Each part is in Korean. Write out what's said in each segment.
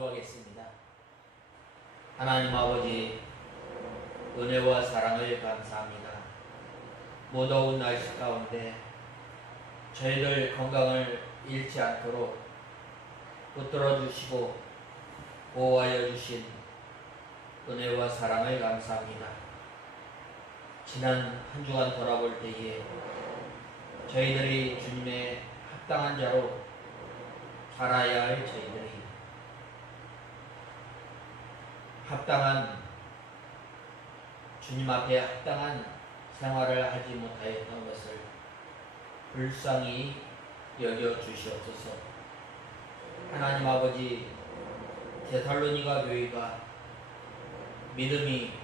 기도하겠습니다. 하나님 아버지, 은혜와 사랑을 감사합니다. 무더운 날씨 가운데 저희들 건강을 잃지 않도록 붙들어 주시고 보호하여 주신 은혜와 사랑을 감사합니다. 지난 한 주간 돌아볼 때에 저희들이 주님의 합당한 자로 살아야 할 저희들이 합당한 주님 앞에 합당한 생활을 하지 못하였던 것을 불쌍히 여겨 주시옵소서. 하나님 아버지, 데살로니가 교회가 믿음이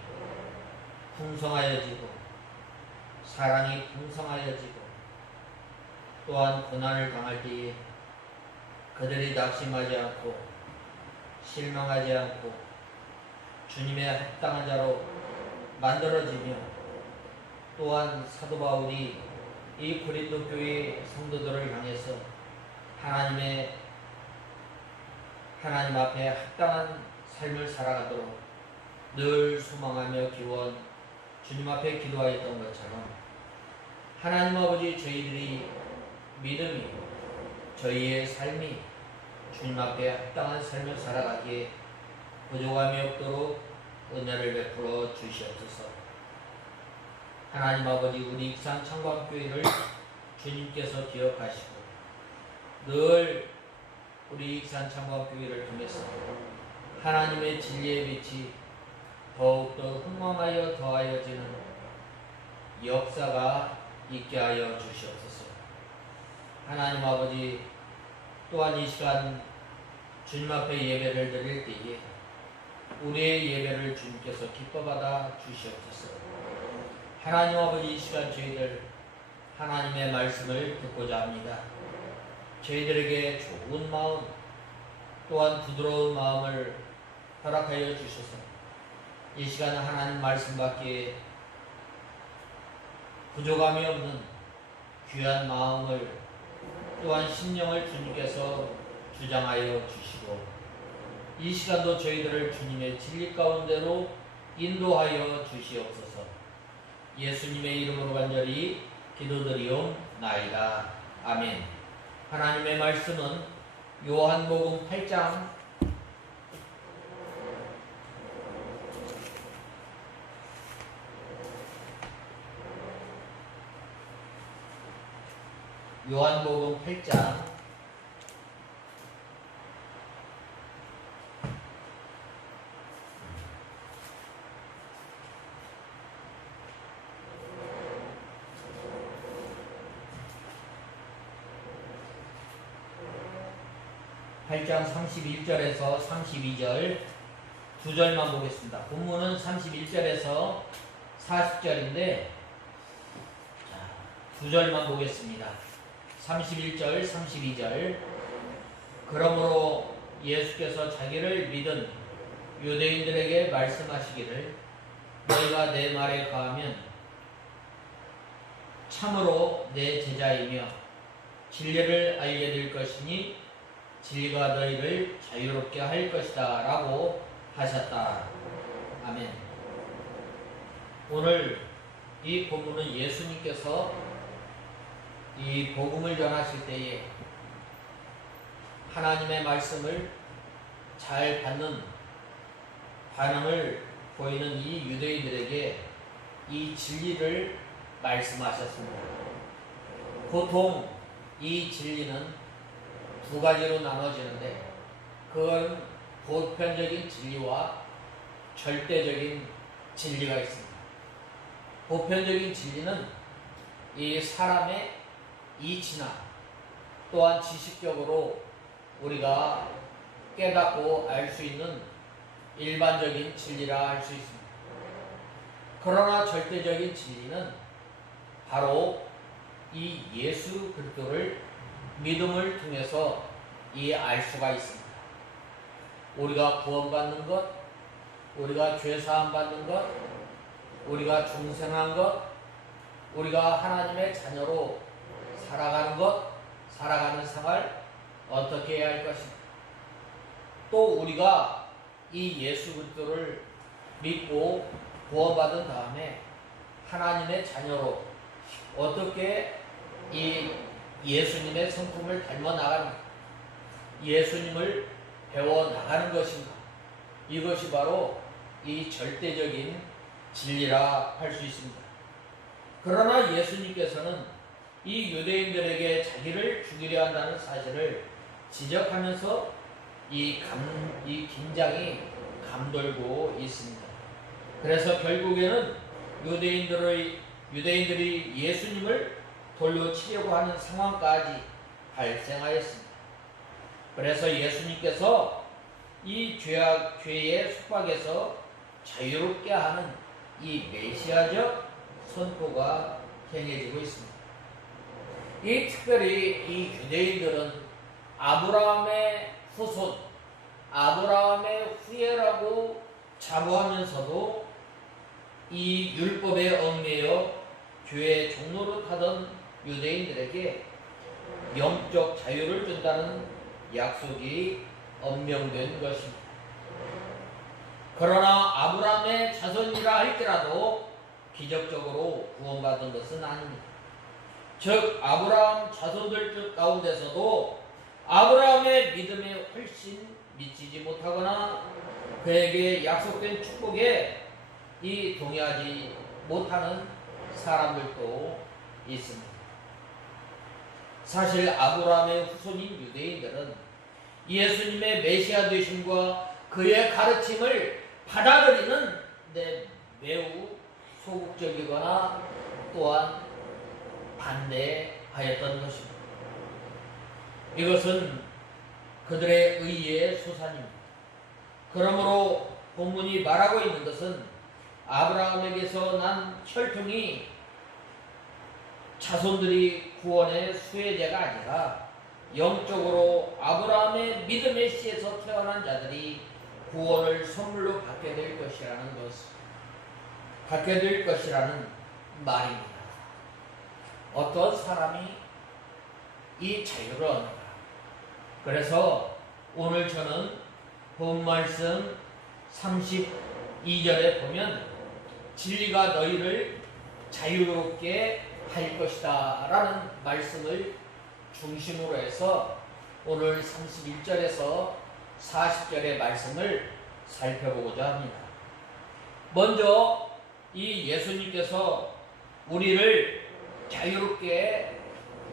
풍성하여지고 사랑이 풍성하여지고 또한 고난을 당할 때에 그들이 낙심하지 않고 실망하지 않고 주님의 합당한 자로 만들어지며 또한 사도 바울이 이 고린도 교회 성도들을 향해서 하나님 앞에 합당한 삶을 살아가도록 늘 소망하며 기원 주님 앞에 기도하였던 것처럼 하나님 아버지, 저희들이 믿음이 저희의 삶이 주님 앞에 합당한 삶을 살아가기에 부족함이 없도록 은혜를 베풀어 주시옵소서. 하나님 아버지, 우리 익산 청광교회를 주님께서 기억하시고 늘 우리 익산 청광교회를 통해서 하나님의 진리의 빛이 더욱더 흥망하여 더하여지는 역사가 있게 하여 주시옵소서. 하나님 아버지, 또한 이 시간 주님 앞에 예배를 드릴 때에 우리의 예배를 주님께서 기뻐받아 주시옵소서. 하나님 아버지, 이 시간 저희들 하나님의 말씀을 듣고자 합니다. 저희들에게 좋은 마음 또한 부드러운 마음을 허락하여 주셔서 이 시간 하나님 말씀 받기에 부족함이 없는 귀한 마음을 또한 심령을 주님께서 주장하여 주시고 이 시간도 저희들을 주님의 진리 가운데로 인도하여 주시옵소서. 예수님의 이름으로 간절히 기도드리옵나이다. 아멘. 하나님의 말씀은 요한복음 8장 8장 31절에서 32절 두 절만 보겠습니다. 본문은 31절에서 40절인데 두 절만 보겠습니다. 31절, 32절. 그러므로 예수께서 자기를 믿은 유대인들에게 말씀하시기를 너희가 내 말에 거하면 참으로 내 제자이며 진리를 알게 될 것이니 진리가 너희를 자유롭게 할 것이다 라고 하셨다. 아멘. 오늘 이 본문은 예수님께서 이 복음을 전하실 때에 하나님의 말씀을 잘 받는 반응을 보이는 이 유대인들에게 이 진리를 말씀하셨습니다. 보통 이 진리는 두 가지로 나눠지는데 그건 보편적인 진리와 절대적인 진리가 있습니다. 보편적인 진리는 이 사람의 이치나 또한 지식적으로 우리가 깨닫고 알 수 있는 일반적인 진리라 할 수 있습니다. 그러나 절대적인 진리는 바로 이 예수 그리스도를 믿음을 통해서 알 수가 있습니다. 우리가 구원받는 것, 우리가 죄사함 받는 것, 우리가 중생한 것, 우리가 하나님의 자녀로 살아가는 것, 살아가는 생활 어떻게 해야 할 것인가? 또 우리가 이 예수 그리스도를 믿고 구원받은 다음에 하나님의 자녀로 어떻게 이 예수님의 성품을 닮아 나가는가, 예수님을 배워 나가는 것인가, 이것이 바로 이 절대적인 진리라 할 수 있습니다. 그러나 예수님께서는 이 유대인들에게 자기를 죽이려 한다는 사실을 지적하면서 이 긴장이 감돌고 있습니다. 그래서 결국에는 유대인들이 예수님을 돌로 치려고 하는 상황까지 발생하였습니다. 그래서 예수님께서 이 죄의 속박에서 자유롭게 하는 이 메시아적 선포가 행해지고 있습니다. 이 특별히 이 유대인들은 아브라함의 후손, 아브라함의 후예라고 자부하면서도 이 율법에 얽매여 죄의 종로로 타던 유대인들에게 영적 자유를 준다는 약속이 언명된 것입니다. 그러나 아브라함의 자손이라 할지라도 기적적으로 구원받은 것은 아닙니다. 즉 아브라함 자손들 가운데서도 아브라함의 믿음에 훨씬 미치지 못하거나 그에게 약속된 축복에 동의하지 못하는 사람들도 있습니다. 사실 아브라함의 후손인 유대인들은 예수님의 메시아 되심과 그의 가르침을 받아들이는 데 매우 소극적이거나 또한 반대하였던 것입니다. 이것은 그들의 의의 소산입니다. 그러므로 본문이 말하고 있는 것은 아브라함에게서 난 혈통이 자손들이 구원의 수혜자가 아니라 영적으로 아브라함의 믿음의 씨에서 태어난 자들이 구원을 선물로 받게 될 것이라는 말입니다. 어떤 사람이 이 자유를 얻는가? 그래서 오늘 저는 본 말씀 32절에 보면 진리가 너희를 자유롭게 할 것이다 라는 말씀을 중심으로 해서 오늘 31절에서 40절의 말씀을 살펴보고자 합니다. 먼저 이 예수님께서 우리를 자유롭게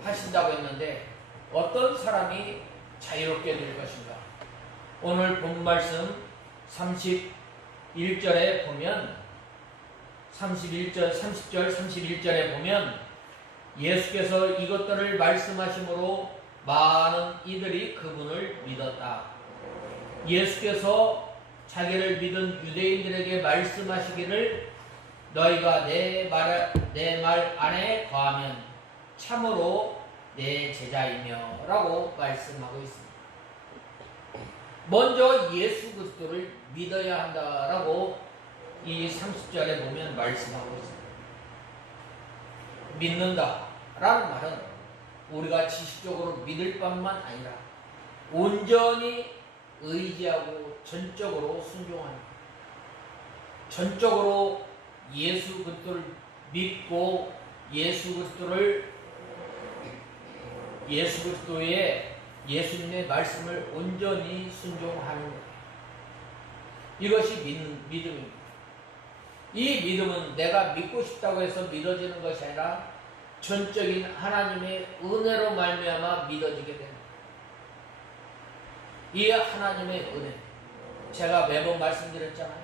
하신다고 했는데 어떤 사람이 자유롭게 될 것인가? 오늘 본 말씀 31절에 보면 30절, 31절에 보면 예수께서 이것들을 말씀하심으로 많은 이들이 그분을 믿었다. 예수께서 자기를 믿은 유대인들에게 말씀하시기를 너희가 내 말 안에 거하면 참으로 내 제자이며 라고 말씀하고 있습니다. 먼저 예수 그리스도를 믿어야 한다라고 이 30절에 보면 말씀하고 있습니다. 믿는다라는 말은 우리가 지식적으로 믿을 뿐만 아니라 온전히 의지하고 전적으로 순종하는, 전적으로 예수 그리스도를 믿고 예수님의 말씀을 온전히 순종하는 것. 이것이 믿음입니다. 이 믿음은 내가 믿고 싶다고 해서 믿어지는 것이 아니라 전적인 하나님의 은혜로 말미암아 믿어지게 됩니다. 이 하나님의 은혜, 제가 매번 말씀드렸잖아요.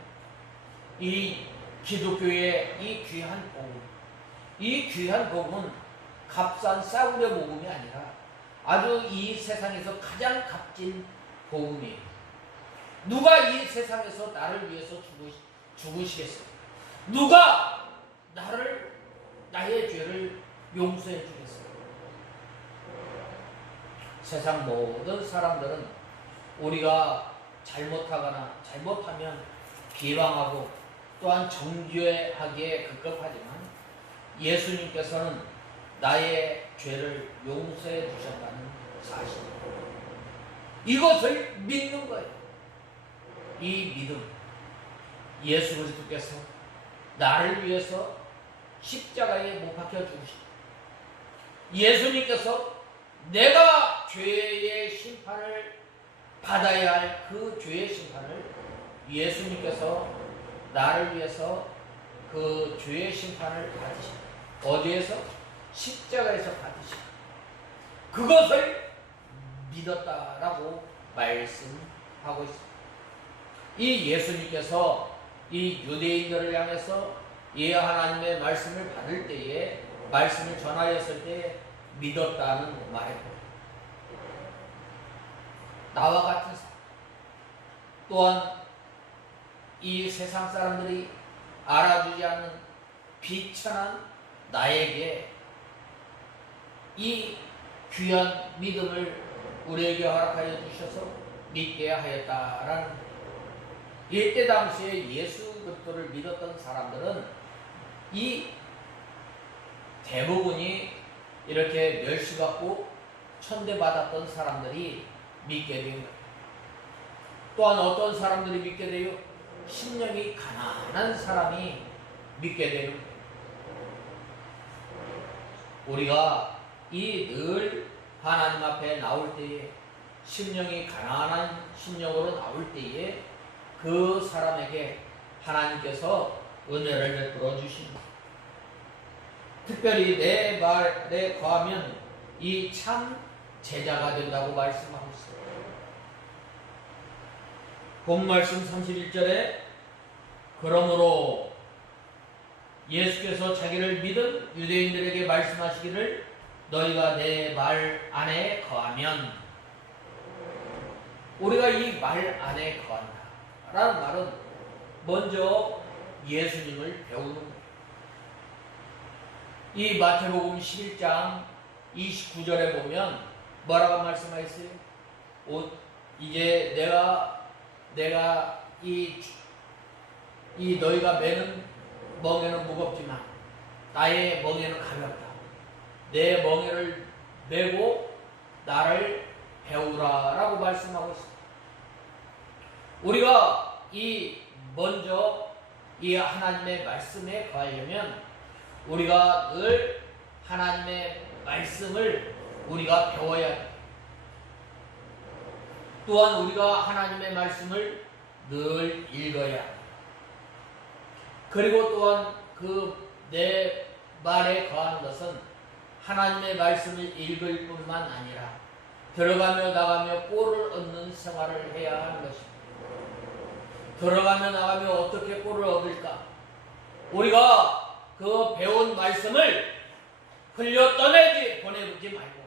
이 기독교의 이 귀한 복음은 값싼 싸구려 복음이 아니라 아주 이 세상에서 가장 값진 복음이에요. 누가 이 세상에서 나를 위해서 죽으시겠어요? 누가 나의 죄를 용서해 주겠어요? 세상 모든 사람들은 우리가 잘못하면 비방하고 또한 정죄하기에 급급하지만 예수님께서는 나의 죄를 용서해 주셨다는 사실, 이것을 믿는 거예요. 이 믿음, 예수 그리스도께서 나를 위해서 십자가에 못 박혀 죽으신 예수님께서 내가 죄의 심판을 받아야 할 그 죄의 심판을 예수님께서 나를 위해서 그 죄의 심판을 받으신 어디에서? 십자가에서 받으신 그것을 믿었다라고 말씀하고 있습니다. 이 예수님께서 이 유대인들을 향해서 이 하나님의 말씀을 받을 때에 말씀을 전하였을 때에 믿었다는 말입니다. 나와 같은 사람 또한 이 세상 사람들이 알아주지 않는 비천한 나에게 이 귀한 믿음을 우리에게 허락하여 주셔서 믿게 하였다라는 이때 당시에 예수 그리스도를 믿었던 사람들은 이 대부분이 이렇게 멸시받고 천대받았던 사람들이 믿게 된 거예요. 또한 어떤 사람들이 믿게 돼요? 심령이 가난한 사람이 믿게 되는 거예요. 우리가 이 늘 하나님 앞에 나올 때에 심령이 가난한 심령으로 나올 때에 그 사람에게 하나님께서 은혜를 베풀어 주십니다. 특별히 내 말에 거하면 이 참 제자가 된다고 말씀하고 있습니다. 본 말씀 31절에 그러므로 예수께서 자기를 믿은 유대인들에게 말씀하시기를 너희가 내 말 안에 거하면 우리가 이 말 안에 거한다 라는 말은 먼저 예수님을 배우는 거예요. 이 마태복음 11장 29절에 보면 뭐라고 말씀하셨어요? 이제 내가 이 너희가 매는 멍에는 무겁지만 나의 멍에는 가볍다. 내 멍에를 메고 나를 배우라 라고 말씀하고 있습니다. 우리가 먼저 이 하나님의 말씀에 거하려면 우리가 늘 하나님의 말씀을 우리가 배워야 합니다. 또한 우리가 하나님의 말씀을 늘 읽어야 합니다. 그리고 또한 내 말에 거하는 것은 하나님의 말씀을 읽을 뿐만 아니라 들어가며 나가며 꼴을 얻는 생활을 해야 하는 것입니다. 들어가며 나가며 어떻게 꼴을 얻을까? 우리가 그 배운 말씀을 흘려 보내지 말고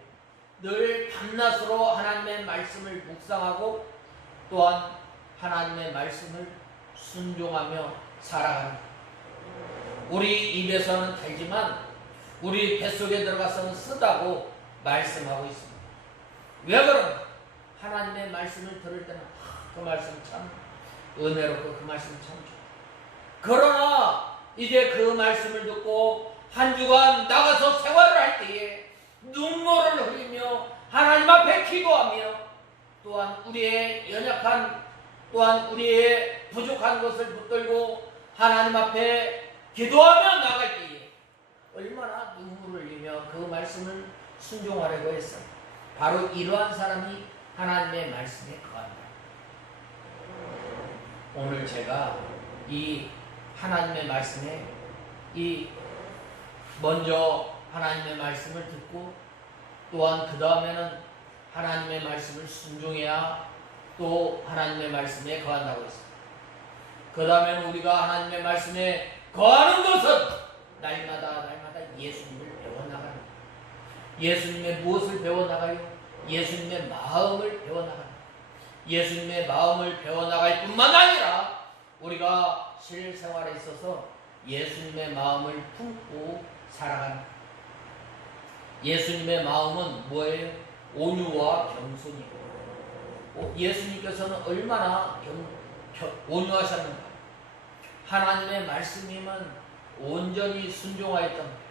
늘 밤낮으로 하나님의 말씀을 묵상하고 또한 하나님의 말씀을 순종하며 살아갑니다. 우리 입에서는 달지만 우리 뱃속에 들어가서는 쓰다고 말씀하고 있습니다. 왜 그런가? 하나님의 말씀을 들을 때는 그 말씀 참 은혜롭고 그 말씀 참 좋다. 그러나 이제 그 말씀을 듣고 한 주간 나가서 생활을 할 때에 눈물을 흘리며 하나님 앞에 기도하며 또한 우리의 연약한 또한 우리의 부족한 것을 붙들고 하나님 앞에 기도하며 나갈 때에 얼마나 눈물을 흘리며 그 말씀을 순종하려고 했어요. 바로 이러한 사람이 하나님의 말씀에 거한다. 오늘 제가 이 하나님의 말씀에 먼저 하나님의 말씀을 듣고 또한 그 다음에는 하나님의 말씀을 순종해야 또 하나님의 말씀에 거한다고 했습니다. 그 다음에는 우리가 하나님의 말씀에 거하는 것은 날마다 예수님을 배워나가는 예수님의 무엇을 배워나가요? 예수님의 마음을 배워나가는 예수님의 마음을 배워나갈 뿐만 아니라 우리가 실생활에 있어서 예수님의 마음을 품고 살아가는 예수님의 마음은 뭐예요? 온유와 겸손이고 예수님께서는 얼마나 온유하셨는가? 하나님의 말씀이면 온전히 순종하였던 거예요.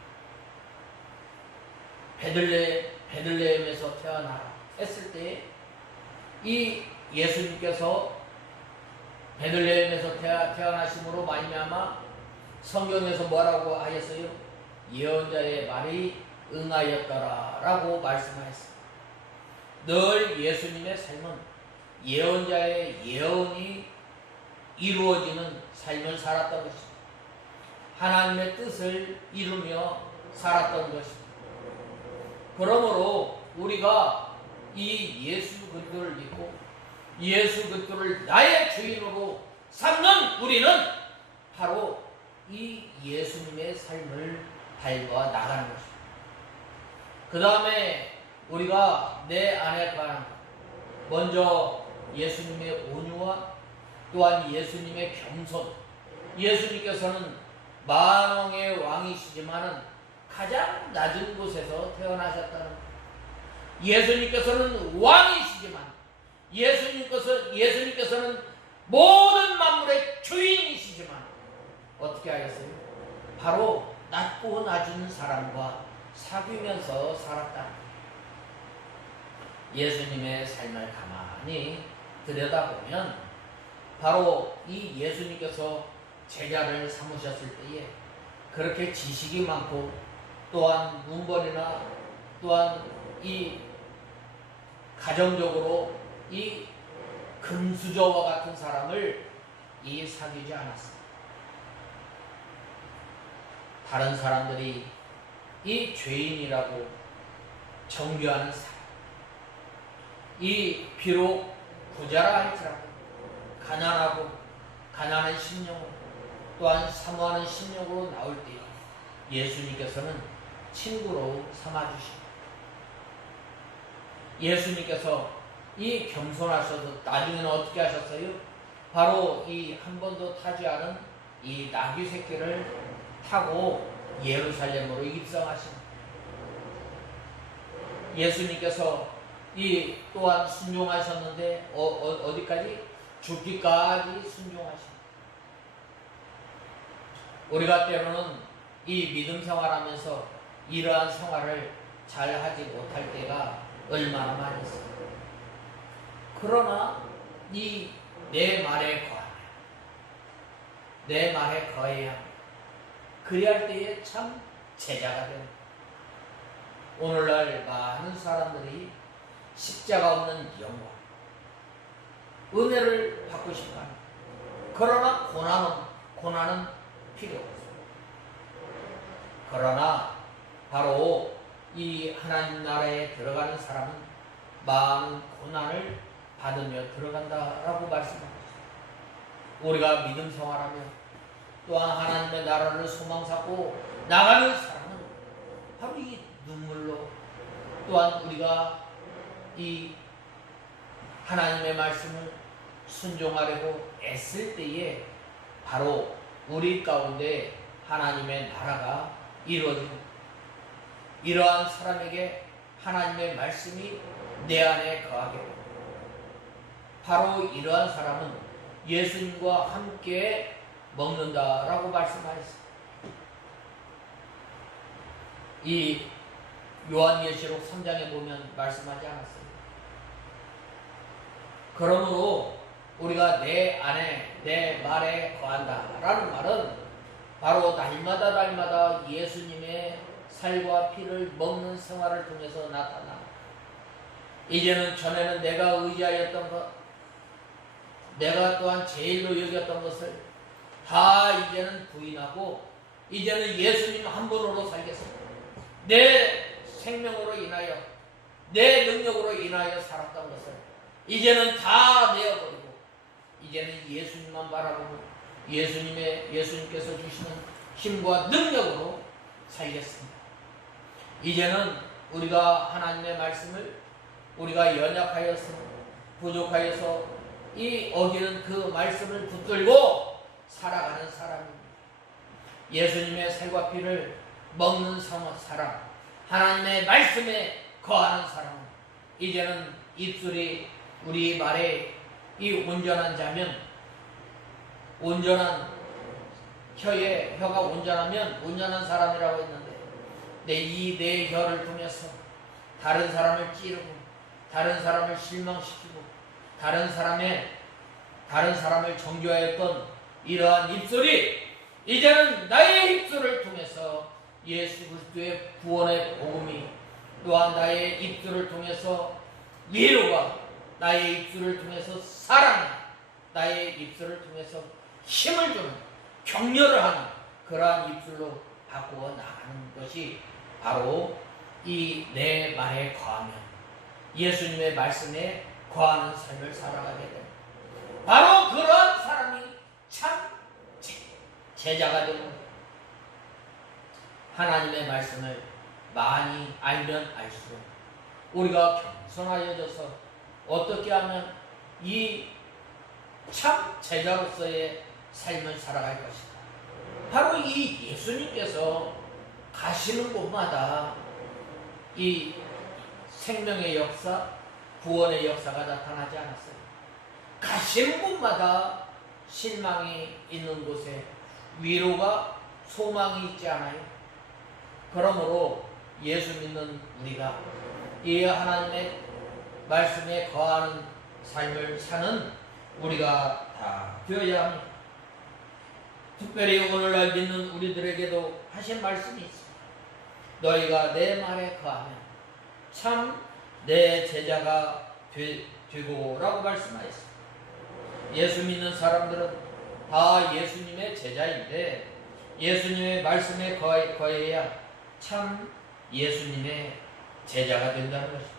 베들레헴에서 태어나라 했을 때 이 예수님께서 베들레헴에서 태어나심으로 말미암아 성경에서 뭐라고 하였어요? 예언자의 말이 응하였더라라고 말씀하였습니다. 늘 예수님의 삶은 예언자의 예언이 이루어지는 삶을 살았던 것입니다. 하나님의 뜻을 이루며 살았던 것입니다. 그러므로 우리가 이 예수 그리스도를 믿고 예수 그리스도를 나의 주인으로 삼는 우리는 바로 이 예수님의 삶을 밟아 나가는 것입니다. 그 다음에 우리가 내 안에 관한 먼저 예수님의 온유와 또한 예수님의 겸손. 예수님께서는 만왕의 왕이시지만은 가장 낮은 곳에서 태어나셨다는 것. 예수님께서는 왕이시지만 예수님께서는 모든 만물의 주인이시지만 어떻게 하였어요? 바로 낮고 낮은 사람과 사귀면서 살았다. 예수님의 삶을 가만히 들여다보면 바로 이 예수님께서 제자를 삼으셨을 때에 그렇게 지식이 많고 또한 문벌이나 또한 이 가정적으로 이 금수저와 같은 사람을 이 사귀지 않았습니다. 다른 사람들이 이 죄인이라고 정죄하는 사람, 이 비록 부자라 할지라도 가난한 심령으로 또한 사모하는 심령으로 나올 때 예수님께서는 친구로 삼아주십니다. 예수님께서 이 겸손하셔서 나중에는 어떻게 하셨어요? 바로 이 한 번도 타지 않은 이 나귀 새끼를 타고 예루살렘으로 입성하십니다. 예수님께서 이 또한 순종하셨는데 어디까지? 죽기까지 순종하십니다. 우리가 때로는 이 믿음 생활하면서 이러한 생활을 잘 하지 못할 때가 얼마나 많이 있습니다. 그러나 이 내 말에 거하여 내 말에 거해야 합니다. 그리할 때에 참 제자가 됩니다. 오늘날 많은 사람들이 십자가 없는 영광, 은혜를 받고 싶어 합니다. 그러나 고난은 필요 없습니다. 그러나 바로 이 하나님 나라에 들어가는 사람은 많은 고난을 받으며 들어간다라고 말씀합니다. 우리가 믿음 생활하며 또한 하나님의 나라를 소망 삼고 나가는 사람은 바로 이 눈물로 또한 우리가 이 하나님의 말씀을 순종하려고 애쓸 때에 바로 우리 가운데 하나님의 나라가 이루어집니다. 이러한 사람에게 하나님의 말씀이 내 안에 거하게 됩니다. 바로 이러한 사람은 예수님과 함께 먹는다라고 말씀하셨습니다. 이 요한계시록 3장에 보면 말씀하지 않았어요. 그러므로 우리가 내 안에 내 말에 거한다라는 말은 바로 날마다 예수님의 살과 피를 먹는 생활을 통해서 나타나. 이제는 전에는 내가 의지하였던 것, 내가 또한 제일로 여겼던 것을 다 이제는 부인하고 이제는 예수님 한 분으로 살겠습니다. 내 생명으로 인하여 내 능력으로 인하여 살았던 것을 이제는 다 내어버리고 이제는 예수님만 바라보고 예수님께서 주시는 힘과 능력으로 살겠습니다. 이제는 우리가 하나님의 말씀을 우리가 연약하여서 부족하여서 이 어기는 그 말씀을 붙들고 살아가는 사람입니다. 예수님의 살과 피를 먹는 사람, 하나님의 말씀에 거하는 사람, 이제는 입술이 우리 말에 이 온전한 자면, 온전한 혀가 온전하면 온전한 사람이라고 했는데 내 혀를 통해서 다른 사람을 찌르고 다른 사람을 실망시키고 다른 사람의 다른 사람을 정죄하였던 이러한 입술이 이제는 나의 입술을 통해서 예수 그리스도의 구원의 복음이, 또한 나의 입술을 통해서 위로가, 나의 입술을 통해서 사랑이, 나의 입술을 통해서 힘을 주는, 격려를 하는 그러한 입술로 바꾸어 나가는 것이 바로 이 내 말에 거하면, 예수님의 말씀에 거하는 삶을 살아가게 됩니다. 바로 그러한 사람이 참 제자가 되는 거예요. 하나님의 말씀을 많이 알면 알수록 우리가 겸손하여져서 어떻게 하면 이 참 제자로서의 삶을 살아갈 것인가. 바로 이 예수님께서 가시는 곳마다 이 생명의 역사, 구원의 역사가 나타나지 않았어요. 가시는 곳마다 실망이 있는 곳에 위로가, 소망이 있지 않아요. 그러므로 예수 믿는 우리가 이 하나님의 말씀에 거하는 삶을 사는 우리가 다 되어야 합니다. 특별히 오늘날 믿는 우리들에게도 하신 말씀이 있습니다. 너희가 내 말에 거하면 참 내 제자가 되고 라고 말씀하셨습니다. 예수 믿는 사람들은 다 예수님의 제자인데 예수님의 말씀에 거해야 참 예수님의 제자가 된다는 것입니다.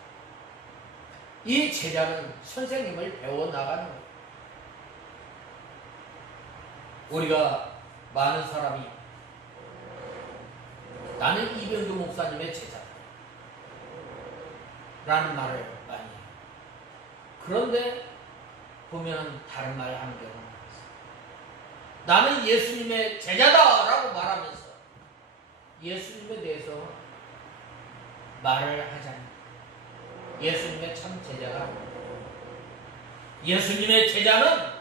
이 제자는 선생님을 배워나가는 거예요. 우리가 많은 사람이 나는 이병규 목사님의 제자다 라는 말을 많이 해요. 그런데 보면 다른 말 하는 경우가 많습니다. 나는 예수님의 제자다 라고 말하면서 예수님에 대해서 말을 하지 않습니다. 예수님의 참 제자가, 예수님의 제자는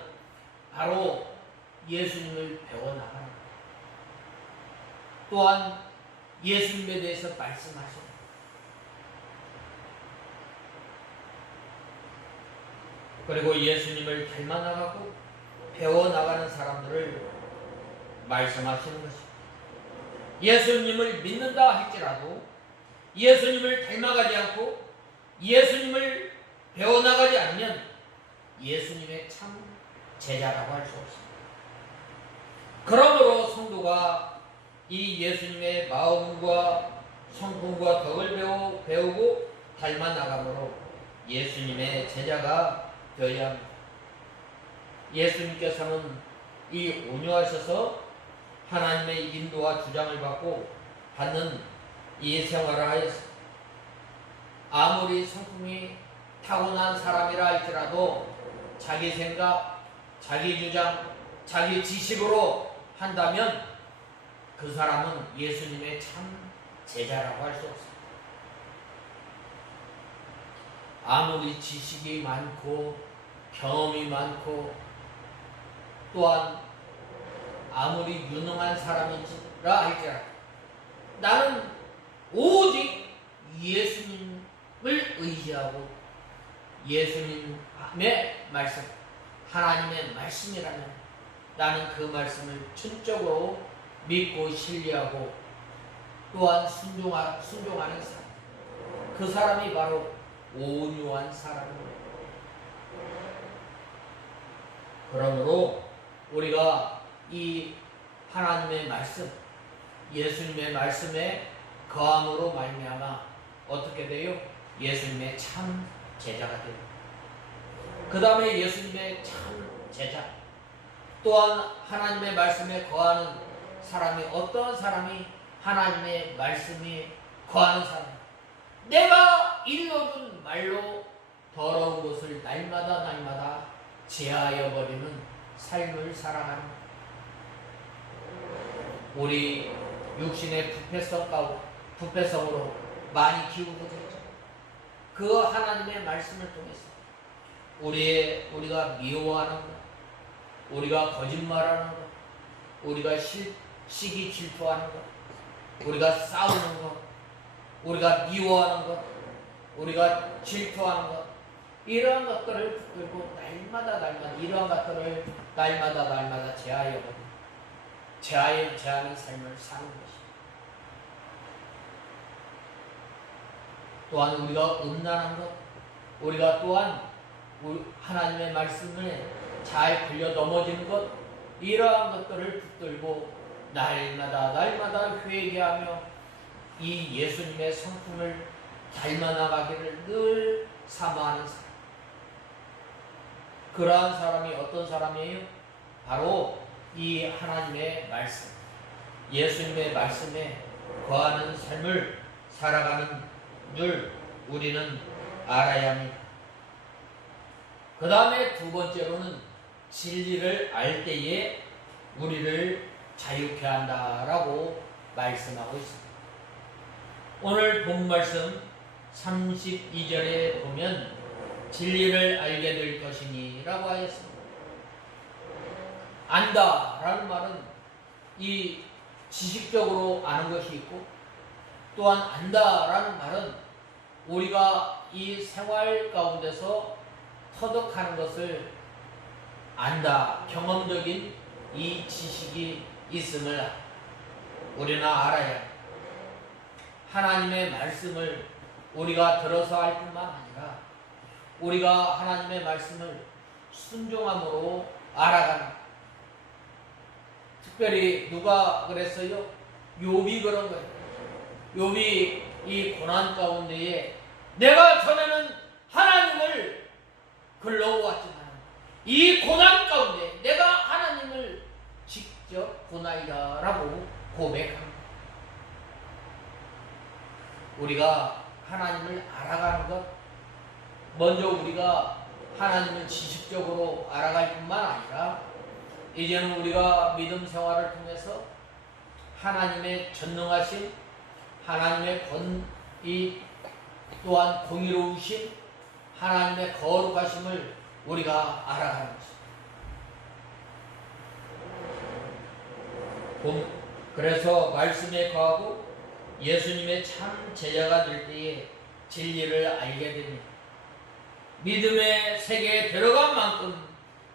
바로 예수님을 배워나가는 거예요. 또한 예수님에 대해서 말씀하시는, 그리고 예수님을 닮아나가고 배워나가는 사람들을 말씀하시는 것입니다. 예수님을 믿는다 할지라도 예수님을 닮아가지 않고 예수님을 배워나가지 않으면 예수님의 참 제자라고 할 수 없습니다. 그러므로 성도가 이 예수님의 마음과 성품과 덕을 배우고 닮아나감으로 예수님의 제자가 되어야 합니다. 예수님께서는 이 온유하셔서 하나님의 인도와 주장을 받는 이 생활을 하였습니다. 아무리 성품이 타고난 사람이라 할지라도 자기 생각, 자기 주장, 자기 지식으로 한다면 그 사람은 예수님의 참 제자라고 할 수 없습니다. 아무리 지식이 많고 경험이 많고 또한 아무리 유능한 사람이라 할지라도 나는 오직 예수님을 의지하고 예수님의 말씀, 하나님의 말씀이라면 나는 그 말씀을 전적으로 믿고 신뢰하고 또한 순종하는 사람, 그 사람이 바로 온유한 사람입니다. 그러므로 우리가 이 하나님의 말씀, 예수님의 말씀에 거함으로 말미암아 어떻게 돼요? 예수님의 참 제자가 돼요. 그 다음에 예수님의 참 제자, 또한 하나님의 말씀에 거하는 사람이 어떤 사람이 하나님의 말씀에 거하는 사람, 내가 일러준 말로 더러운 것을 날마다 제하여 버리는 삶을 살아가는 것. 우리 육신의 부패성으로 많이 기우게 되죠. 그 하나님의 말씀을 통해서 우리가 미워하는 것, 우리가 거짓말하는 것, 우리가 시기 질투하는 것, 우리가 싸우는 것, 우리가 미워하는 것, 우리가 질투하는 것, 이러한 것들을 붙들고 날마다 이러한 것들을 날마다 제하는 삶을 사는 것입니다. 또한 우리가 음란한 것, 우리가 또한 하나님의 말씀에 잘 걸려 넘어지는 것, 이러한 것들을 붙들고 날마다 회개하며 이 예수님의 성품을 닮아 나가기를 늘 사모하는 사람. 그러한 사람이 어떤 사람이에요? 바로 이 하나님의 말씀, 예수님의 말씀에 거하는 삶을 살아가는 줄 우리는 알아야 합니다. 그 다음에 두 번째로는 진리를 알 때에 우리를 자유케 한다라고 말씀하고 있습니다. 오늘 본 말씀 32절에 보면 진리를 알게 될 것이니 라고 하였습니다. 안다라는 말은 이 지식적으로 아는 것이 있고, 또한 안다라는 말은 우리가 이 생활 가운데서 터득하는 것을 안다, 경험적인 이 지식이 있음을 우리는 알아야 합니다. 하나님의 말씀을 우리가 들어서 할 뿐만 아니라 우리가 하나님의 말씀을 순종함으로 알아가는, 특별히 누가 그랬어요? 욥이 그런 거예요. 욥이 이 고난 가운데에 내가 전에는 하나님을 글러보았지만 이 고난 가운데 내가 하나님을 직접 보나이다 라고 고백합니다. 우리가 하나님을 알아가는 것, 먼저 우리가 하나님을 지식적으로 알아갈 뿐만 아니라 이제는 우리가 믿음 생활을 통해서 하나님의 전능하심, 하나님의 권위, 또한 공의로우심, 하나님의 거룩하심을 우리가 알아가는 것입니다. 그래서 말씀에 거하고 예수님의 참 제자가 될 때에 진리를 알게 됩니다. 믿음의 세계에 들어간 만큼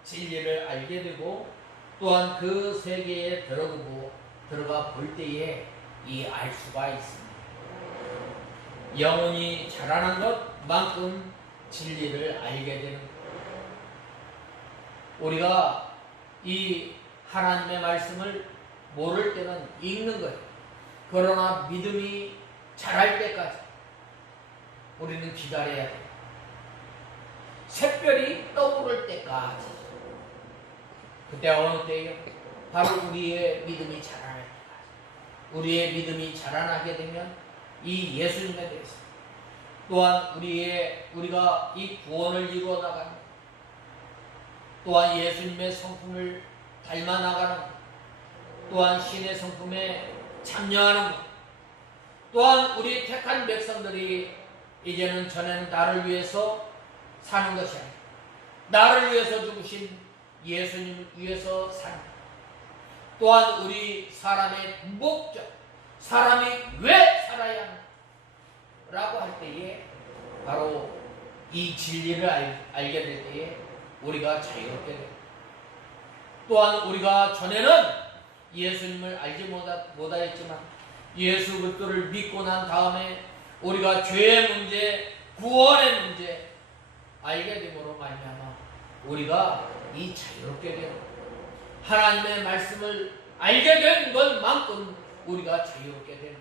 진리를 알게 되고, 또한 그 세계에 들어가 볼 때에 이 알 수가 있습니다. 영혼이 자라는 것만큼 진리를 알게 되는 것. 우리가 이 하나님의 말씀을 모를 때는 읽는 거예요. 그러나 믿음이 자랄 때까지 우리는 기다려야 돼요. 샛별이 떠오를 때까지. 그때 어느 때요? 바로 우리의 믿음이 자라날 때까지. 우리의 믿음이 자라나게 되면 이 예수님에 대해서, 또한 우리가 이 구원을 이루어 나가는, 또한 예수님의 성품을 닮아 나가는, 또한 신의 성품에 참여하는 것, 또한 우리 택한 백성들이 이제는 전에는 나를 위해서 사는 것이 아니라 나를 위해서 죽으신 예수님을 위해서 사는 것, 또한 우리 사람의 목적, 사람이 왜 살아야 하는가 라고 할 때에 바로 이 진리를 알게 될 때에 우리가 자유롭게 됩니다. 또한 우리가 전에는 예수님을 알지 못하였지만 예수 그리스도를 믿고 난 다음에 우리가 죄의 문제, 구원의 문제 알게 됨으로 말미암아 우리가 이 자유롭게 되는, 하나님의 말씀을 알게 된 것만큼 우리가 자유롭게 되는,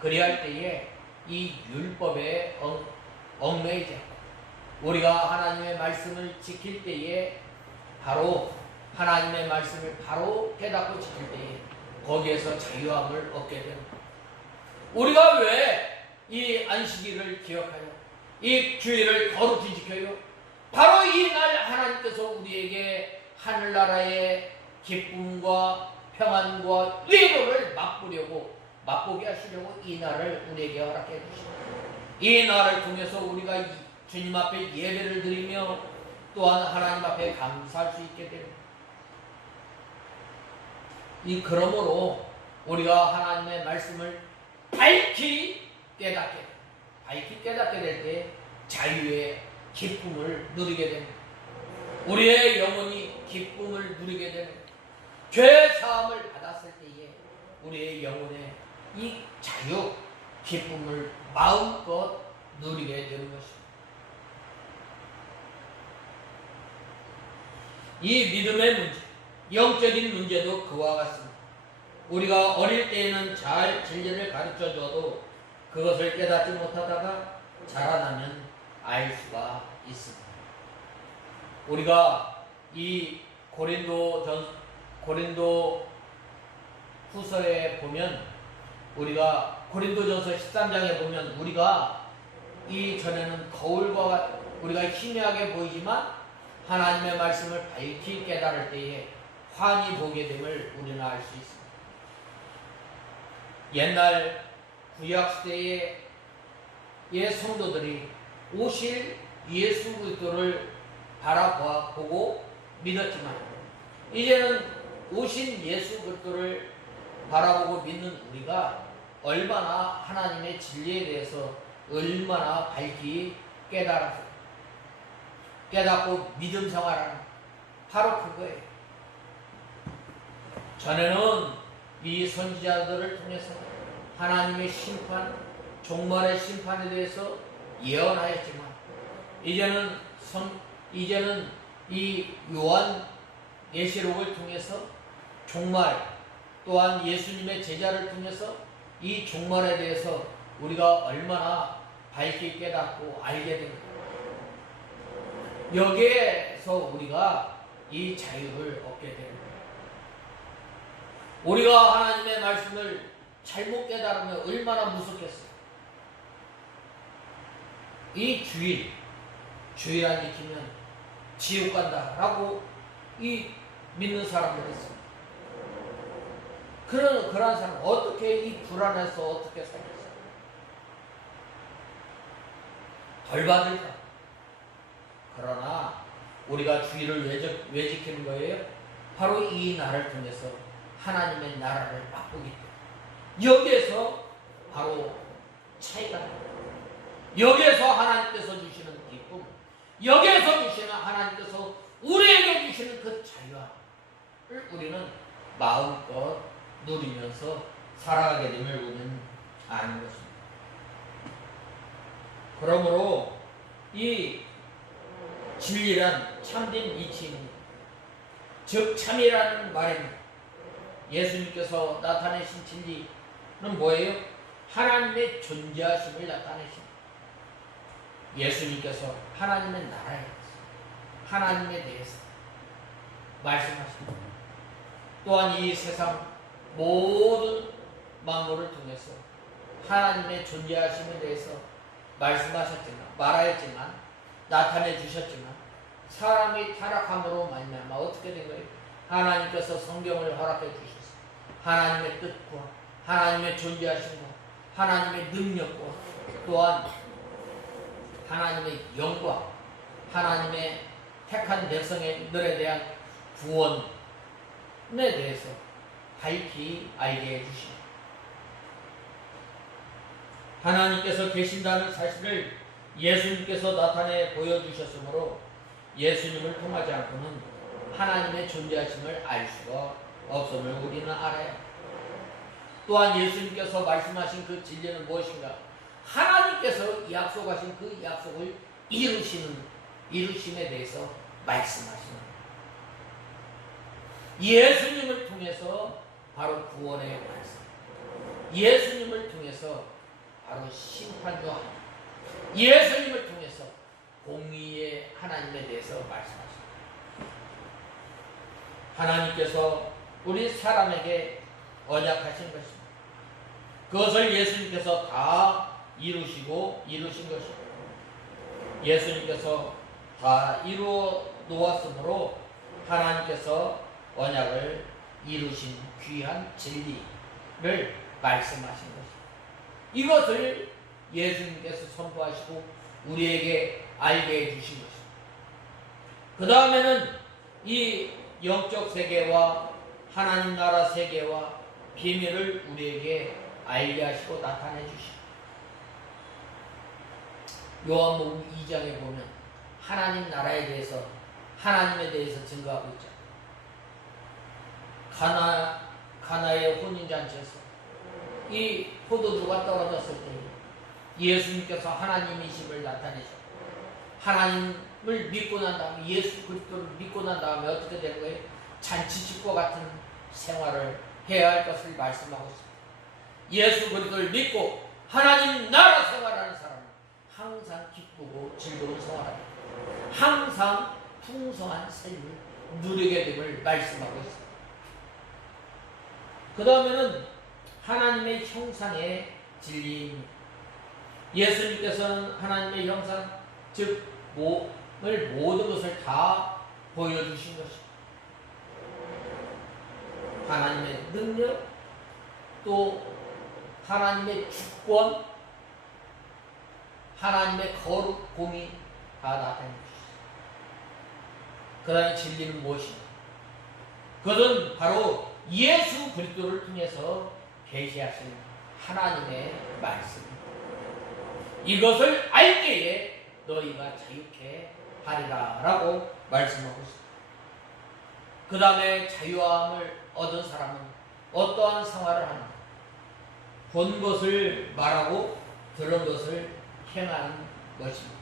그리할 때에 이 율법에 얽매이지 않고 우리가 하나님의 말씀을 지킬 때에 바로 하나님의 말씀을 바로 깨닫고 지킬 때에 거기에서 자유함을 얻게 됩니다. 우리가 왜 이 안식일을 기억하여 이 주일을 거룩히 지켜요? 바로 이 날 하나님께서 우리에게 하늘나라의 기쁨과 평안과 위로를 맛보게 하시려고 이 날을 우리에게 허락해 주십니다. 이 날을 통해서 우리가 주님 앞에 예배를 드리며 또한 하나님 앞에 감사할 수 있게 됩니다. 그러므로 우리가 하나님의 말씀을 밝히 깨닫게 될 때 자유의 기쁨을 누리게 됩니다. 우리의 영혼이 기쁨을 누리게 됩니다. 죄 사함을 받았을 때에 우리의 영혼의 이 자유, 기쁨을 마음껏 누리게 되는 것입니다. 이 믿음의 문제, 영적인 문제도 그와 같습니다. 우리가 어릴 때에는 잘 진리를 가르쳐줘도 그것을 깨닫지 못하다가 자라나면 알 수가 있습니다. 우리가 이 고린도 후서에 보면, 우리가 고린도전서 13장에 보면, 우리가 이전에는 거울과 우리가 희미하게 보이지만 하나님의 말씀을 밝히 깨달을 때에 환히 보게 됨을 우리는 알 수 있습니다. 옛날 구약시대의 성도들이 오실 예수 그리스도를 바라보고 믿었지만, 이제는 오신 예수 그리스도를 바라보고 믿는 우리가 얼마나 하나님의 진리에 대해서 얼마나 밝히 깨닫고 믿음 생활하는, 바로 그거예요. 전에는 이 선지자들을 통해서 하나님의 심판, 종말의 심판에 대해서 예언하였지만, 이제는 이 요한 예시록을 통해서 종말, 또한 예수님의 제자를 통해서 이 종말에 대해서 우리가 얼마나 밝게 깨닫고 알게 됩니다. 여기에서 우리가 이 자유를 얻게 됩니다. 우리가 하나님의 말씀을 잘못 깨달으면 얼마나 무섭겠어요. 이 주일 안 지키면 지옥 간다라고 이 믿는 사람들이 있습니다. 그런 사람 어떻게 이 불안해서 어떻게 살겠어요? 덜 받을까? 그러나 우리가 주일을 왜 지키는 거예요? 바로 이 날을 통해서 하나님의 나라를 맛보기 때문에. 여기에서 바로 차이가 납니다. 여기에서 하나님께서 주시는 기쁨, 여기에서 주시는 하나님께서 우리에게 주시는 그 자유함을 우리는 마음껏 누리면서 살아가게 됨을 우리는 아는 것입니다. 그러므로 이 진리란 참된 이치입니다. 즉 참이라는 말입니다. 예수님께서 나타내신 진리는 뭐예요? 하나님의 존재하심을 나타내십니다. 예수님께서 하나님의 나라에 대해서, 하나님에 대해서 말씀하십니다. 또한 이 세상 모든 만물을 통해서 하나님의 존재하심에 대해서 말하였지만 나타내 주셨지만, 사람이 타락함으로 말미암아 어떻게 된 거예요? 하나님께서 성경을 허락해 주셨어요. 하나님의 뜻과 하나님의 존재하심과 하나님의 능력과 또한 하나님의 영광, 하나님의 택한 백성들에 대한 구원에 대해서 밝히 알게 해주십니다. 하나님께서 계신다는 사실을 예수님께서 나타내 보여주셨으므로 예수님을 통하지 않고는 하나님의 존재하심을 알 수가 없음을 우리는 알아요. 또한 예수님께서 말씀하신 그 진리는 무엇인가? 하나님께서 약속하신 그 약속을 이루심에 대해서 말씀하십니다. 예수님을 통해서 바로 구원의 말씀, 예수님을 통해서 바로 심판도 하나님, 예수님을 통해서 공의의 하나님에 대해서 말씀하십니다. 하나님께서 우리 사람에게 언약하신 것입니다. 그것을 예수님께서 다 이루신 것입니다. 예수님께서 다 이루어 놓았으므로 하나님께서 언약을 이루신 귀한 진리를 말씀하신 것입니다. 이것을 예수님께서 선포하시고 우리에게 알게 해주신 것입니다. 그 다음에는 이 영적 세계와 하나님 나라 세계와 비밀을 우리에게 알게 하시고 나타내 주십니다. 요한복음 2장에 보면 하나님 나라에 대해서, 하나님에 대해서 증거하고 있죠. 가나의 혼인잔치에서 이 포도주가 떨어졌을 때 예수님께서 하나님이심을 나타내셨고, 하나님을 믿고 난 다음에, 예수 그리스도를 믿고 난 다음에 어떻게 되는 거예요? 잔치집과 같은 생활을 해야 할 것을 말씀하고 있습니다. 예수 그리스도를 믿고 하나님 나라 생활하는 사람은 항상 기쁘고 즐거운 생활합니다. 항상 풍성한 삶을 누리게 됨을 말씀하고 있습니다. 그 다음에는 하나님의 형상의 진리입니다. 예수님께서는 하나님의 형상, 즉 모든 것을 다 보여주신 것입니다. 하나님의 능력, 또 하나님의 주권, 하나님의 거룩, 공의 다 나타낸 것입니다. 그 다음에 진리는 무엇입니까? 그것은 바로 예수 그리스도를 통해서 계시하신 하나님의 말씀입니다. 이것을 알 때에 너희가 자유케 하리라 라고 말씀하고 있습니다. 그 다음에 자유함을 얻은 사람은 어떠한 생활을 하는가? 본 것을 말하고 들은 것을 행하는 것입니다.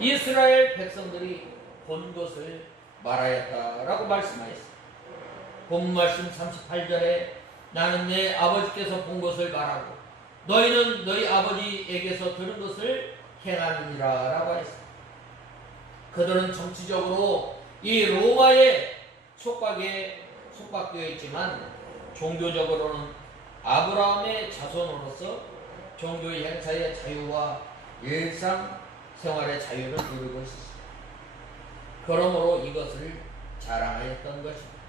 이스라엘 백성들이 본 것을 말하였다라고 말씀하였습니다. 본 말씀 38절에 나는 내 아버지께서 본 것을 말하고 너희는 너희 아버지에게서 들은 것을 행하느니라 라고 했습니다. 그들은 정치적으로 이 로마의 속박에 속박되어 있지만 종교적으로는 아브라함의 자손으로서 종교 행사의 자유와 일상 생활의 자유를 누리고 있었습니다. 그러므로 이것을 자랑하였던 것입니다.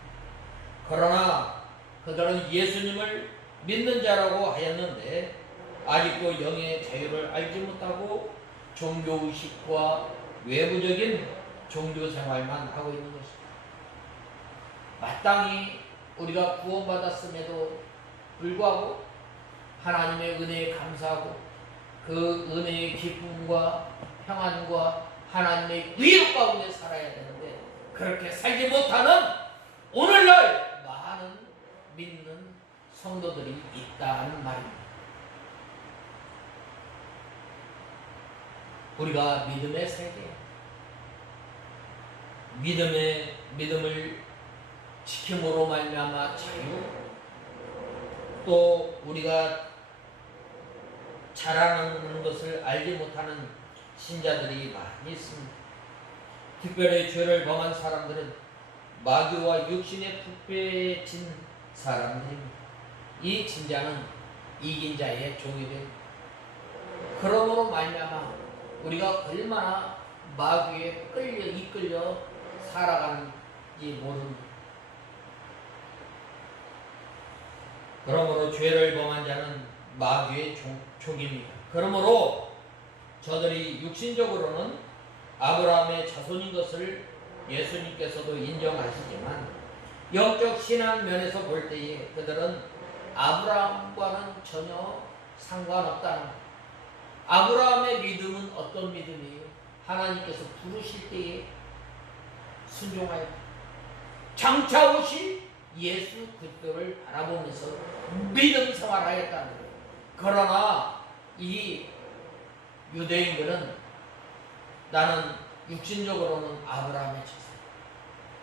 그러나 그들은 예수님을 믿는 자라고 하였는데 아직도 영의 자유를 알지 못하고 종교의식과 외부적인 종교생활만 하고 있는 것입니다. 마땅히 우리가 구원받았음에도 불구하고 하나님의 은혜에 감사하고 그 은혜의 기쁨과 평안과 하나님의 위로 가운데 살아야 되는데 그렇게 살지 못하는 오늘날 많은 믿는 성도들이 있다는 말입니다. 우리가 믿음의 세계, 믿음을 지킴으로 말미암아 자유, 또 우리가 잘하는 것을 알지 못하는 신자들이 많이 있습니다. 특별히 죄를 범한 사람들은 마귀와 육신의 부패에 진 사람들입니다. 이 진자는 이긴 자의 종이 됩니다. 그러므로 말미암아 우리가 얼마나 마귀에 이끌려 살아가는지 모릅니다. 그러므로 죄를 범한 자는 마귀의 종입니다. 그러므로 저들이 육신적으로는 아브라함의 자손인 것을 예수님께서도 인정하시지만 영적 신앙 면에서 볼 때에 그들은 아브라함과는 전혀 상관없다는 것. 아브라함의 믿음은 어떤 믿음이에요? 하나님께서 부르실 때에 순종하여 장차 오실 예수 그리스도를 바라보면서 믿음 생활하였다는 거예요. 그러나 이 유대인들은 나는 육신적으로는 아브라함의 자손,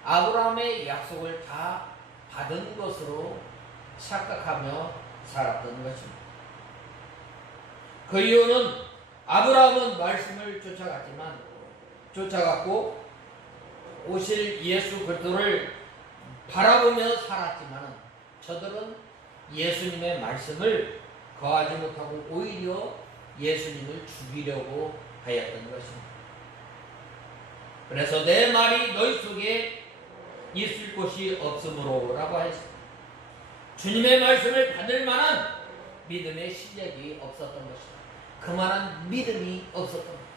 아브라함의 약속을 다 받은 것으로 착각하며 살았던 것입니다. 그 이유는 아브라함은 말씀을 쫓아갔고 오실 예수 그리스도를 바라보며 살았지만 저들은 예수님의 말씀을 거하지 못하고 오히려 예수님을 죽이려고 하였던 것입니다. 그래서 내 말이 너희 속에 있을 곳이 없으므로 라고 했습니다. 주님의 말씀을 받을 만한 믿음의 실력이 없었던 것입니다. 그만한 믿음이 없었던 것입니다.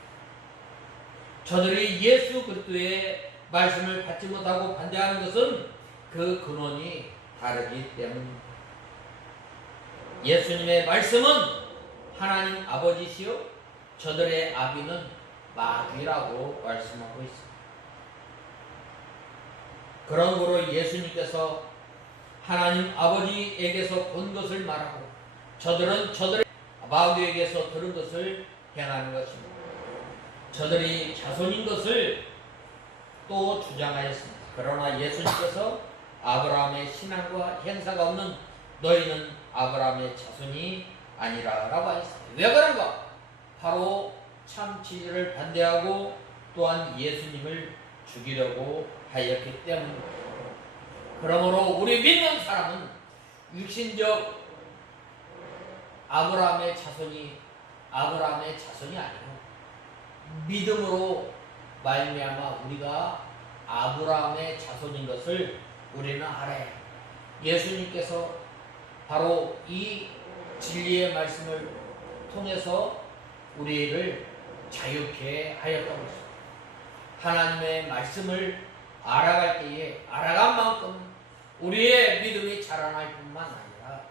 저들이 예수 그리스도의 말씀을 받지 못하고 반대하는 것은 그 근원이 다르기 때문입니다. 예수님의 말씀은 하나님 아버지시요 저들의 아비는 마귀라고 말씀하고 있습니다. 그러므로 예수님께서 하나님 아버지에게서 본 것을 말하고 저들은 저들의 마귀에게서 들은 것을 행하는 것입니다. 저들이 자손인 것을 또 주장하였습니다. 그러나 예수님께서 아브라함의 신앙과 행사가 없는 너희는 아브라함의 자손이 아니라 라고 하였습니다. 왜 그런가? 바로 참 진리를 반대하고 또한 예수님을 죽이려고 하였기 때문입니다. 그러므로 우리 믿는 사람은 육신적 아브라함의 자손이 아니고 믿음으로 말미암아 우리가 아브라함의 자손인 것을 우리는 알아야 해요. 예수님께서 바로 이 진리의 말씀을 통해서 우리를 자유케 하였던 것입니다. 하나님의 말씀을 알아갈 때에 알아간 만큼 우리의 믿음이 자라날 뿐만 아니라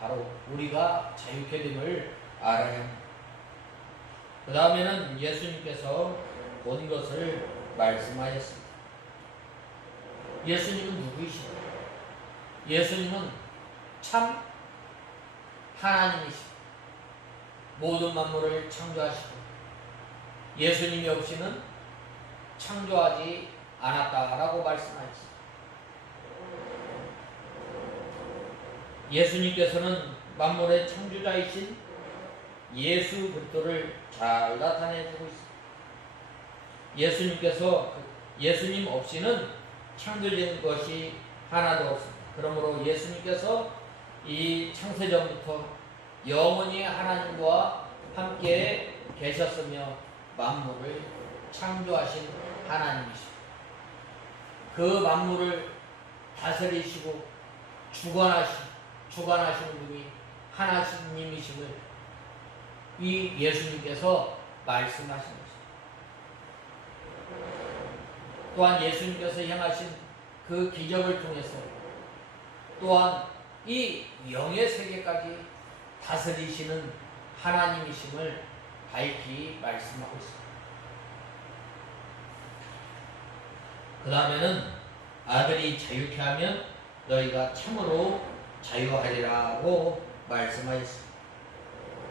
바로 우리가 자유케 됨을 알아야 합니다. 그 다음에는 예수님께서 본 것을 말씀하였습니다. 예수님은 누구이십니까? 예수님은 참 하나님이십니다. 모든 만물을 창조하시고 예수님이 없이는 창조하지 않았다라고 말씀하셨습니다. 예수님께서는 만물의 창조자이신 예수 그리스도를 잘 나타내주고 있습니다. 예수님 없이는 창조된 것이 하나도 없습니다. 그러므로 예수님께서 이 창세전부터 영원히 하나님과 함께 계셨으며 만물을 창조하신 하나님이십니다. 그 만물을 다스리시고 주관하시는 분이 하나님이심을 이 예수님께서 말씀하신 것입니다. 또한 예수님께서 행하신 그 기적을 통해서 또한 이 영의 세계까지 다스리시는 하나님이심을 밝히 말씀하고 있습니다. 그 다음에는 아들이 자유케 하면 너희가 참으로 자유하리라고 말씀하였습니다.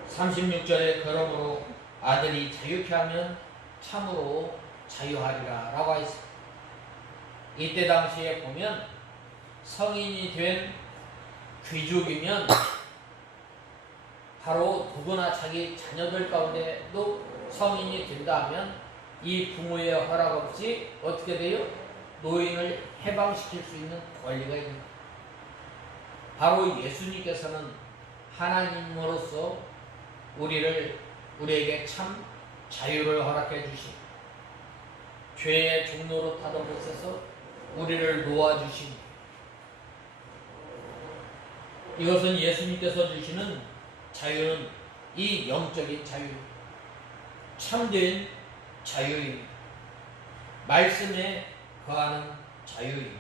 36절에 그러므로 아들이 자유케 하면 참으로 자유하리라 라고 하였습니다. 이때 당시에 보면 성인이 된 귀족이면 바로 누구나 자기 자녀들 가운데도 성인이 된다 하면 이 부모의 허락 없이 어떻게 돼요? 노인을 해방시킬 수 있는 권리가 있습니다. 바로 예수님께서는 하나님으로서 우리에게 참 자유를 허락해 주신 죄의 종로로 타던 곳에서 우리를 놓아주신 이것은 예수님께서 주시는 자유는 이 영적인 자유, 참된 자유입니다. 말씀에 거하는 자유입니다.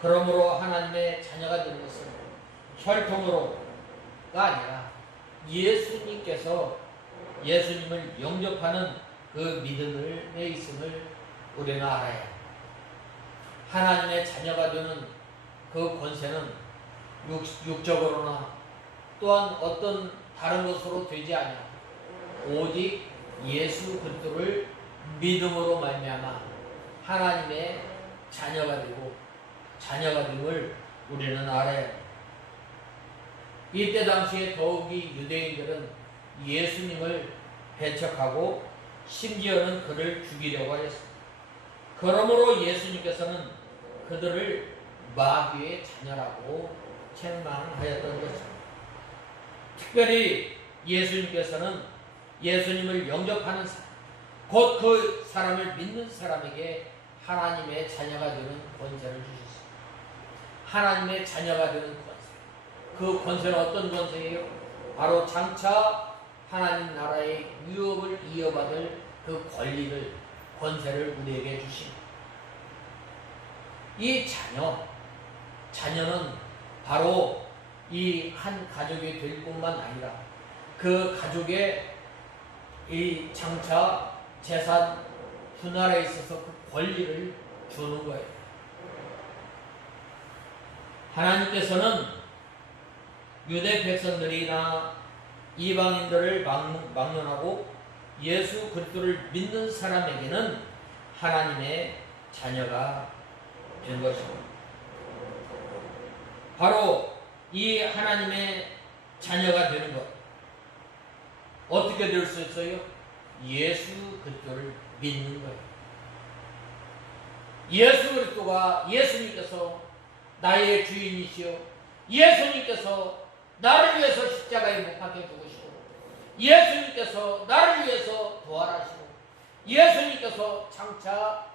그러므로 하나님의 자녀가 되는 것은 혈통으로가 아니라 예수님께서 예수님을 영접하는 그 믿음에 있음을 우리는 알아야 합니다. 하나님의 자녀가 되는 그 권세는 육적으로나 또한 어떤 다른 것으로 되지 아니하고 오직 예수 그리스도를 믿음으로 말미암아 하나님의 자녀가 되고 자녀가 됨을 우리는 알아야 합니다. 이때 당시에 더욱이 유대인들은 예수님을 배척하고 심지어는 그를 죽이려고 하였습니다. 그러므로 예수님께서는 그들을 마귀의 자녀라고 책망하였던 것입니다. 특별히 예수님께서는 예수님을 영접하는 사람, 곧 그 사람을 믿는 사람에게 하나님의 자녀가 되는 권세를 주셨습니다. 하나님의 자녀가 되는 권세. 그 권세는 어떤 권세예요? 바로 장차 하나님 나라의 유업을 이어받을 그 권리를, 권세를 우리에게 주십니다. 이 자녀는 바로 이 한 가족이 될 뿐만 아니라 그 가족의 이 장차 재산 분할에 있어서 그 권리를 주는 거예요. 하나님께서는 유대 백성들이나 이방인들을 막론하고 예수 그리스도를 믿는 사람에게는 하나님의 자녀가 된 것입니다. 바로 이 하나님의 자녀가 되는 것, 어떻게 될 수 있어요? 예수 그리스도를 믿는 거예요. 예수 그리스도가, 예수님께서 나의 주인이시요, 예수님께서 나를 위해서 십자가에 못 박혀 죽으시고, 예수님께서 나를 위해서 부활하시고, 예수님께서 장차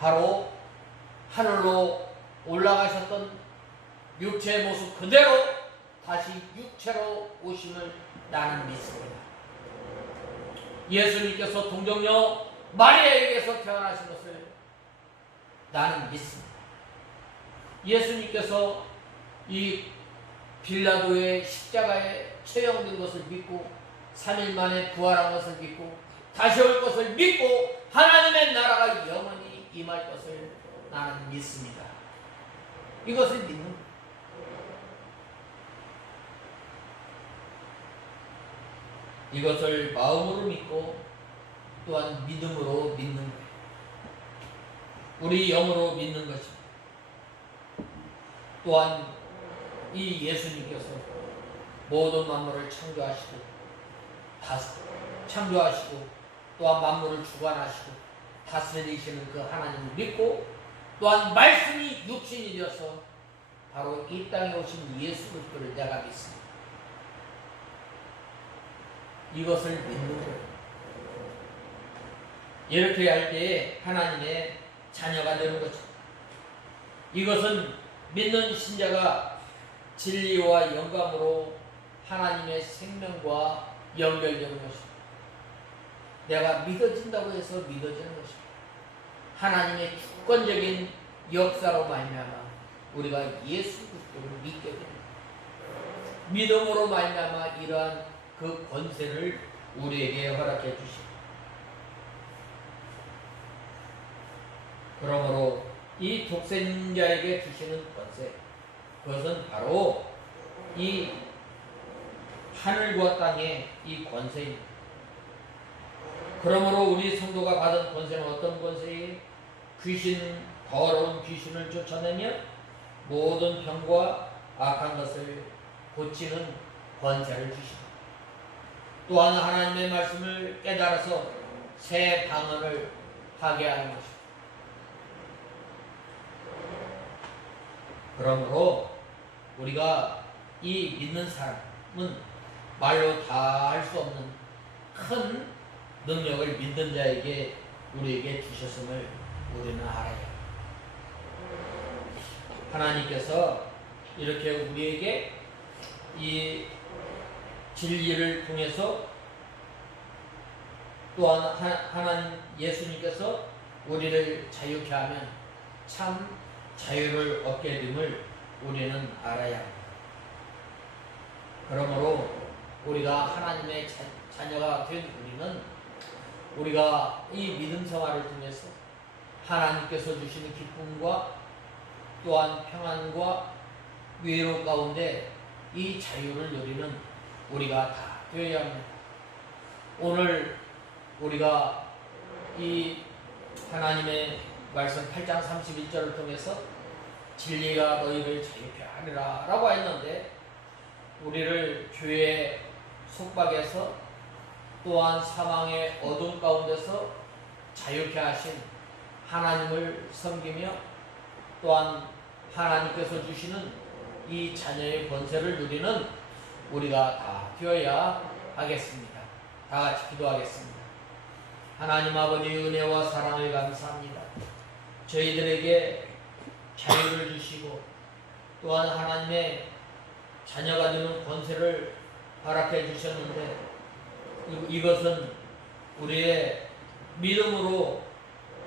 바로 하늘로 올라가셨던 육체의 모습 그대로 다시 육체로 오심을 나는 믿습니다. 예수님께서 동정녀 마리아에게서 태어나신 것을 나는 믿습니다. 예수님께서 이 빌라도의 십자가에 처형된 것을 믿고 3일 만에 부활한 것을 믿고 다시 올 것을 믿고 하나님의 나라가 영원히 임할 것을 나는 믿습니다. 이것을 믿는 거예요. 이것을 마음으로 믿고 또한 믿음으로 믿는 거예요. 우리 영으로 믿는 것입니다. 또한 이 예수님께서 모든 만물을 창조하시고 또한 만물을 주관하시고 다스리시는 그 하나님을 믿고 또한 말씀이 육신이 되어서 바로 이 땅에 오신 예수 그리스도를 내가 믿습니다. 이것을 믿는 거예요. 이렇게 할 때에 하나님의 자녀가 되는 거죠. 이것은 믿는 신자가 진리와 영감으로 하나님의 생명과 연결되는 것입니다. 내가 믿어진다고 해서 믿어지는 것입니다. 하나님의 주권적인 역사로 말미암아 우리가 예수 그리스도를 믿게 됩니다. 믿음으로 말미암아 이러한 그 권세를 우리에게 허락해 주십니다. 그러므로 이 독생자에게 주시는 권세, 그것은 바로 이 하늘과 땅의 이 권세입니다. 그러므로 우리 성도가 받은 권세는 어떤 권세예요? 더러운 귀신을 쫓아내며 모든 병과 악한 것을 고치는 권세를 주십니다. 또한 하나님의 말씀을 깨달아서 새 방언을 하게 하는 것입니다. 그러므로 우리가 이 믿는 사람은 말로 다 할 수 없는 큰 능력을 믿는 자에게 우리에게 주셨음을 우리는 알아야 합니다. 하나님께서 이렇게 우리에게 이 진리를 통해서 또한 하나님 예수님께서 우리를 자유케 하면 참 자유를 얻게 됨을 우리는 알아야 합니다. 그러므로 우리가 하나님의 자녀가 된 우리는 우리가 이 믿음 생활을 통해서 하나님께서 주시는 기쁨과 또한 평안과 위로 가운데 이 자유를 누리는 우리가 다 되어야 합니다. 오늘 우리가 이 하나님의 말씀 8장 31절을 통해서 진리가 너희를 자유케 하리라 라고 했는데 우리를 죄의 속박에서 또한 사망의 어둠 가운데서 자유케 하신 하나님을 섬기며 또한 하나님께서 주시는 이 자녀의 권세를 누리는 우리가 다 되어야 하겠습니다. 다 같이 기도하겠습니다. 하나님 아버지 은혜와 사랑을 감사합니다. 저희들에게 자유를 주시고 또한 하나님의 자녀가 되는 권세를 허락해 주셨는데 이것은 우리의 믿음으로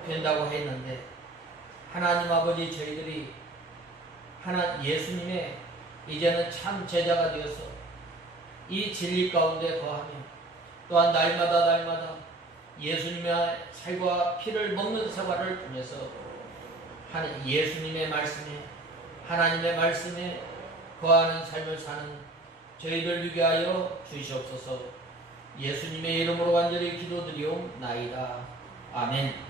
된다고 했는데 하나님 아버지 저희들이 예수님의 이제는 참 제자가 되어서 이 진리 가운데 거하며 또한 날마다 예수님의 살과 피를 먹는 생활을 통해서 예수님의 말씀에 하나님의 말씀에 거하는 삶을 사는 저희를 누게 하여 주시옵소서. 예수님의 이름으로 간절히 기도드리옵나이다. 아멘.